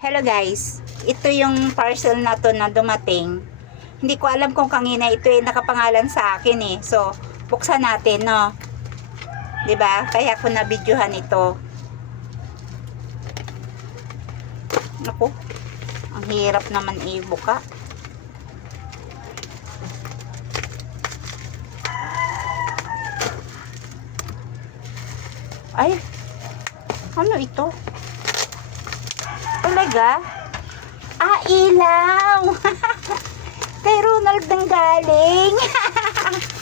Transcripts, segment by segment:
Hello guys, ito yung parcel na to na dumating. Hindi ko alam kung kanina ito ay nakapangalan sa akin eh. So, buksan natin, no? 'Di ba? Kaya ko na videohan ito. Naku, ang hirap naman ibuka. Ay, ano ito? Talaga? Ah, ilaw! Kay Ronald nang galing.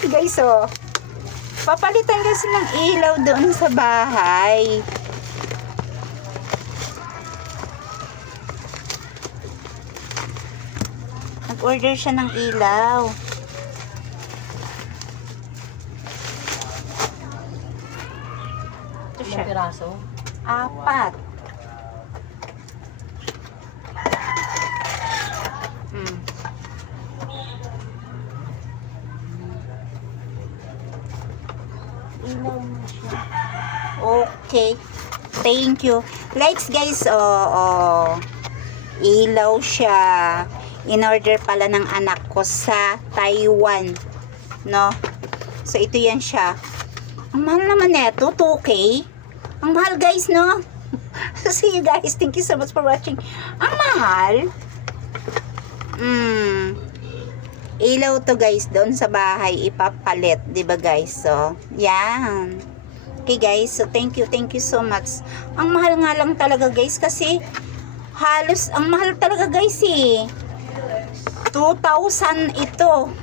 Guys, oh. Papalitan kasi ng ilaw doon sa bahay. Nag-order siya ng ilaw. Ito siya. Ilang piraso? 4. Ilaw na siya. Okay. Thank you. Lights guys, ilaw siya. In-order pala ng anak ko sa Taiwan. No? So, ito yan siya. Ang mahal naman neto, 2K. Ang mahal guys, no? See you guys. Thank you so much for watching. Ang mahal. Ilaw to guys, doon sa bahay ipapalit, 'di ba guys? So, yan. Okay guys, so thank you so much. Ang mahal nga lang talaga guys kasi halos ang mahal talaga guys eh. 2,000 ito.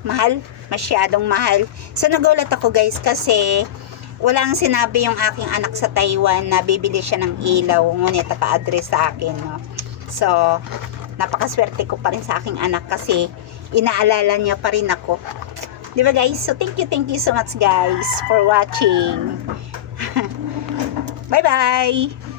Mahal, masyadong mahal. So nagulat ako guys kasi walang sinabi yung aking anak sa Taiwan na bibili siya ng ilaw, ngunit naka-address sa akin, no? So, napakaswerte ko pa rin sa aking anak kasi inaalala niya pa rin ako. Di ba guys? So, thank you so much guys for watching. Bye-bye!